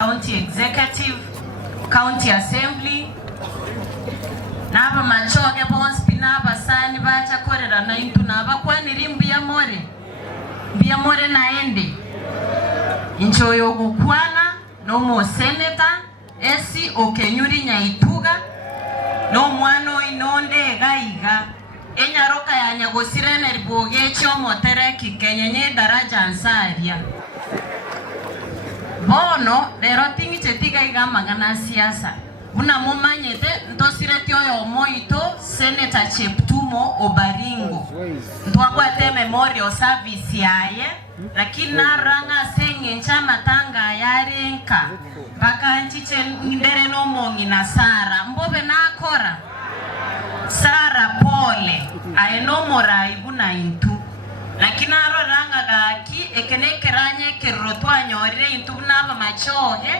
County Executive, County Assembly, naba machoge bonsi naba sani bacha korera na intu naba kwani rimbu ya more naende inchoyo gukwana no mo senator esi okenyuri nyaituga no mwano inonde gaiga enyaroka ya nyagosirene riboge chomo tereki kenyenye daraja ansaria bono lero tingi chetiga igama ngana siasa una mumanyete ntosireti oyo moito Senator Cheptumo Obaringo ntwagwate memorial service yaye lakini naranga senge nchama tanga yarenka baka nchiche ndere no mongi na Sara mbobe nakora Sara pole aenomora ibuna intu lakini aroranga gaki ekenekeranye kerotwa nyorire intu naba machoge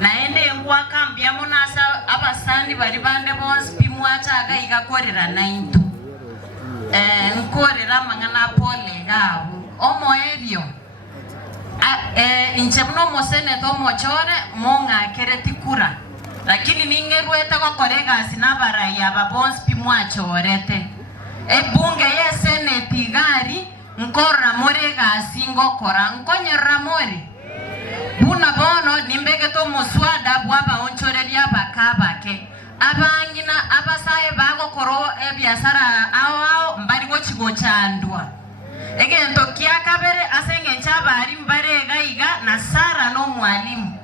naende ngwa kambia munasa abasani bari bande bonsi pimwachaga igakorera na intu nkorera mangana pole gabu omo ebyo inchebno moseneto mochore monga keretikura lakini ningerweta ko korega sinabara ya babonsi pimwachorete ebunge ye seneti gari nkora morega singo kora nkonyera more buna bono nimbege to muswada bwaba onchoreria bakabake abangina abasaye bago koro ebiasara awo mbari go chigo chandwa egento kiakabere asenge nchabari mbarega iga na Sara no mwalimu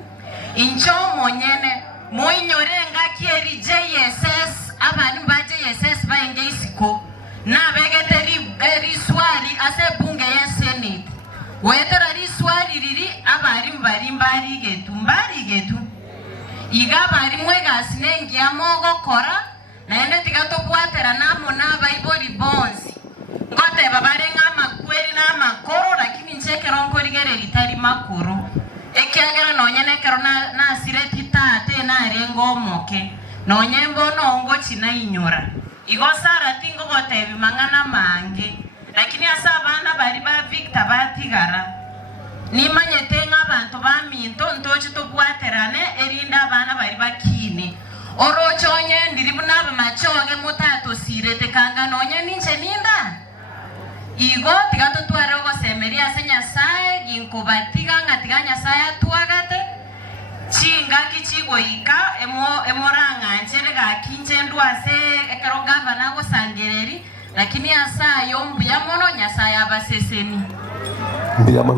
incho monyene moinyorenga kieri JSS abani ba JSS baenge isiko na begeteri eriswari ase bunge ya Senate wetera riswari riri abari mbari getu iga bari mwega sinengi amogo kora naende tigato kwatera namo na Bible bonds ngote babarenga makweri na makoro lakini ncheke ronko rigere ritari makuru ekiagera nonyene kero na sireti tate na rengo moke nonyembo nongo china inyora igo Sara tingo gotebi mangana mange lakini asa abana bari ba Victor batigara nimanyete nk'abantu baminto ntoche to bwaterane erinda abana bari bakine orochonye ndiri bunaba machoge mutato sirete kanga nonye ninche ninda igo tigato twarogo semeria senya sae inkobatiga ngatiganya saya tuagate chinga kichigo ika emoranga ncherega kinche ndwase ekaro gavana go sangereri lakini asa yombu ya mono nyasa ya baseseni